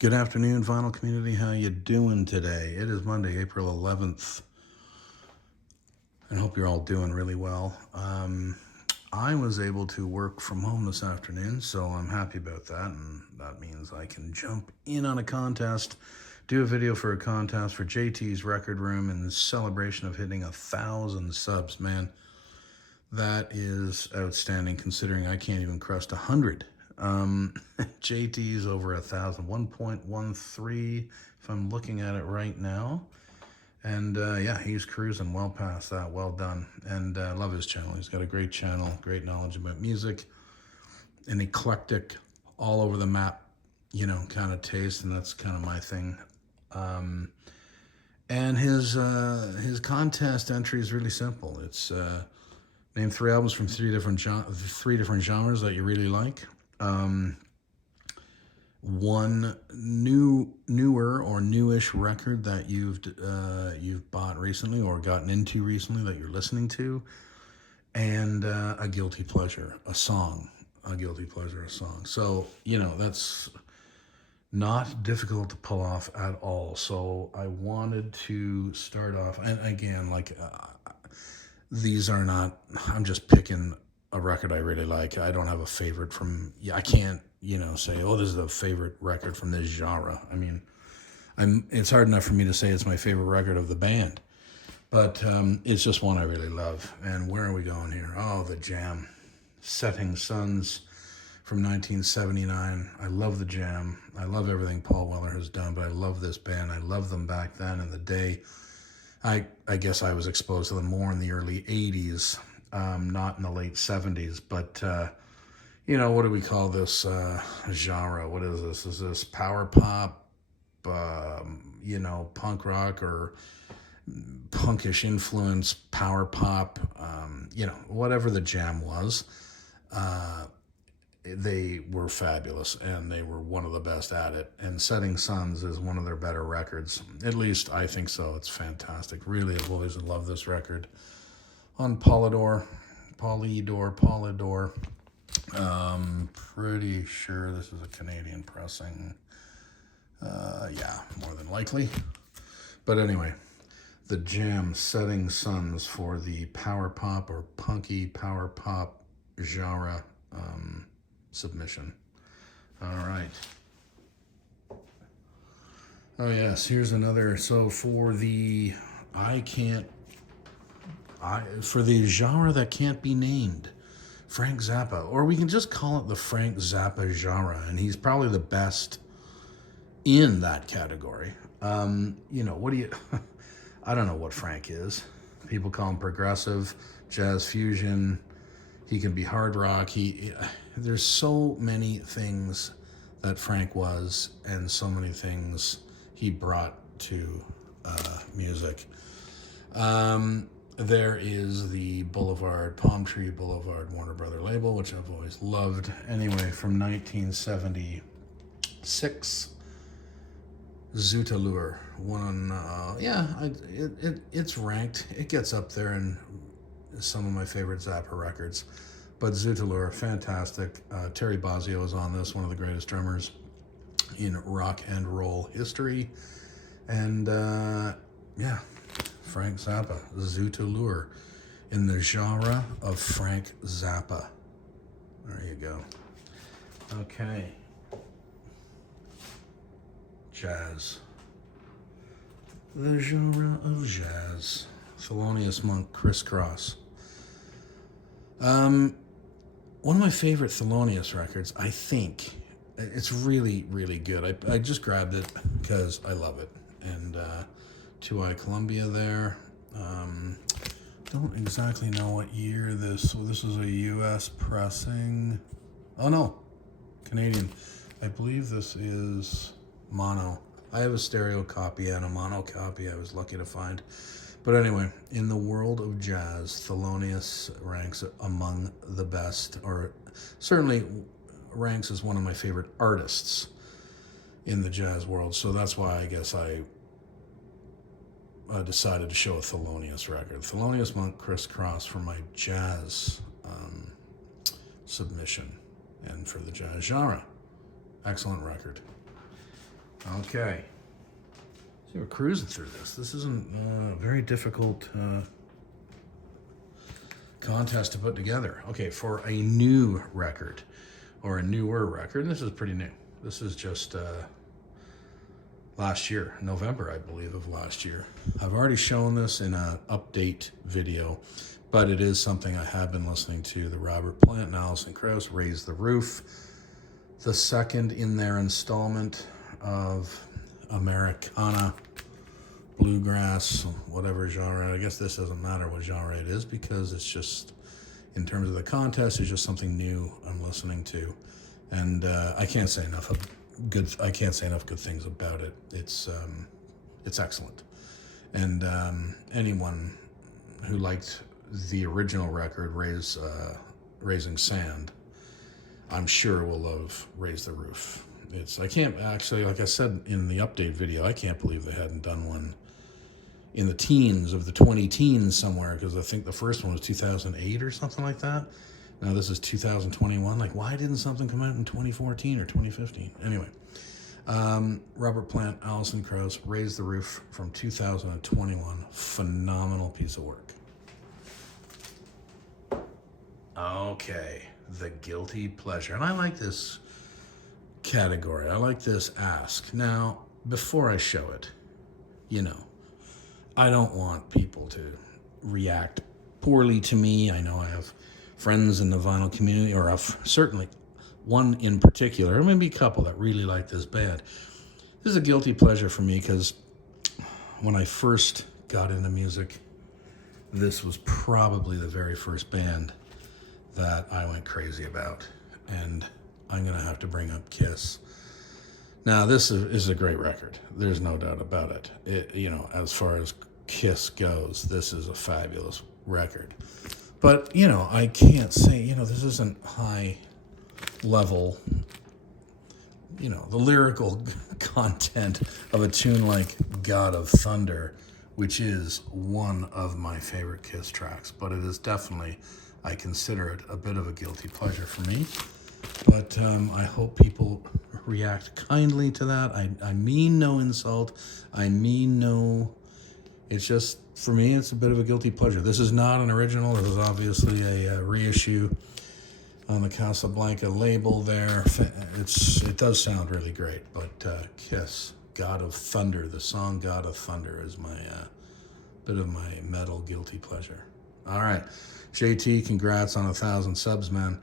Good afternoon, vinyl community. How you doing today? It is Monday, April 11th, and hope you're all doing really well. I was able to work from home this afternoon, so I'm happy about that, and that means I can jump in on a contest, do a video for a contest for JT's Record Room in celebration of hitting 1,000 subs. Man, that is outstanding considering I can't even crust 100. JT's over 1,000, 1.13 if I'm looking at it right now. And yeah, he's cruising well past that. Well done. And I love his channel. He's got a great channel, great knowledge about music, an eclectic, all over the map, kind of taste, and that's kind of my thing. And his contest entry is really simple. It's name three albums from three different genres that you really like. One newer or newish record that you've bought recently or gotten into recently that you're listening to, and a guilty pleasure, a song, So that's not difficult to pull off at all. So I wanted to start off, and again, these are not. I'm just picking a record I really like. I don't have a favorite from. Yeah, I can't say, oh, this is a favorite record from this genre. I mean, it's hard enough for me to say it's my favorite record of the band, but it's just one I really love. And where are we going here? Oh, The Jam, Setting Suns from 1979. I love The Jam. I love everything Paul Weller has done, but I love this band. I loved them back then in the day. I guess I was exposed to them more in the early 80s, not in the late 70s, but what do we call this genre? What is this? Is this power pop, punk rock or punkish influence, power pop, whatever the Jam was. They were fabulous, and they were one of the best at it. And Setting Suns is one of their better records. At least I think so. It's fantastic. Really, I've always loved this record. On Polydor. Pretty sure this is a Canadian pressing. Yeah, more than likely. But anyway, The Jam, Setting Suns for the power pop or punky power pop genre submission. All right. Oh yes, here's another. So for the for the genre that can't be named, Frank Zappa, or we can just call it the Frank Zappa genre, and he's probably the best in that category. What do you? I don't know what Frank is. People call him progressive, jazz fusion. He can be hard rock. There's so many things that Frank was, and so many things he brought to music. There is the Palm Tree Boulevard Warner Brother label, which I've always loved. Anyway, from 1976, Zoetalure. It's ranked. It gets up there in some of my favorite Zappa records. But Zoetalure, fantastic. Terry Bozzio is on this, one of the greatest drummers in rock and roll history. And Frank Zappa, Zoetalure, in the genre of Frank Zappa. There you go. Okay. Jazz. The genre of jazz. Thelonious Monk, Crisscross. One of my favorite Thelonious records, I think. It's really, really good. I just grabbed it because I love it. And 2i Columbia there. Don't exactly know what year this. So this is a U.S. pressing. Oh no, Canadian. I believe this is mono. I have a stereo copy and a mono copy I was lucky to find. But anyway, in the world of jazz, Thelonious ranks among the best, or certainly ranks as one of my favorite artists in the jazz world. So that's why I guess I decided to show a Thelonious record. Thelonious Monk, Crisscross for my jazz submission and for the jazz genre. Excellent record. Okay. So we're cruising through this. This isn't a very difficult contest to put together. Okay, for a new record or a newer record, and this is pretty new. This is just last year, November, I believe, of last year. I've already shown this in an update video, but it is something I have been listening to. The Robert Plant and Alison Krauss, Raise the Roof, the second in their installment of Americana, bluegrass, whatever genre. I guess this doesn't matter what genre it is because it's just, in terms of the contest, it's just something new I'm listening to, and I can't say enough good things about it. It's excellent, and anyone who liked the original record, Raising Sand, I'm sure will love Raise the Roof. I can't actually, like I said in the update video, I can't believe they hadn't done one in the teens of the 20 teens somewhere, because I think the first one was 2008 or something like that. Now this is 2021. Like, why didn't something come out in 2014 or 2015? Anyway, Robert Plant, Alison Krauss, Raise the Roof from 2021. Phenomenal piece of work. Okay, the guilty pleasure. And I like this category. I like this ask. Now, before I show it, I don't want people to react poorly to me. I know I have friends in the vinyl community, or certainly one in particular, or maybe a couple that really like this band. This is a guilty pleasure for me because when I first got into music, this was probably the very first band that I went crazy about. And I'm going to have to bring up Kiss. Now, this is a great record. There's no doubt about it. As far as Kiss goes, this is a fabulous record. But, I can't say, this isn't high level, the lyrical content of a tune like God of Thunder, which is one of my favorite Kiss tracks. But it is definitely, I consider it a bit of a guilty pleasure for me. But I hope people react kindly to that. I mean no insult. It's just, for me, it's a bit of a guilty pleasure. This is not an original. This is obviously a reissue on the Casablanca label there. It does sound really great, but Kiss, God of Thunder, the song God of Thunder is my bit of my metal guilty pleasure. All right, JT, congrats on 1,000 subs, man.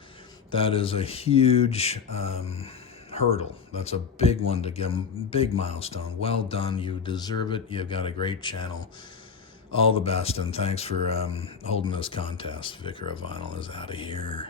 That is a huge hurdle. That's a big one to get, big milestone. Well done. You deserve it. You've got a great channel. All the best, and thanks for holding this contest. Vicar of Vinyl is out of here.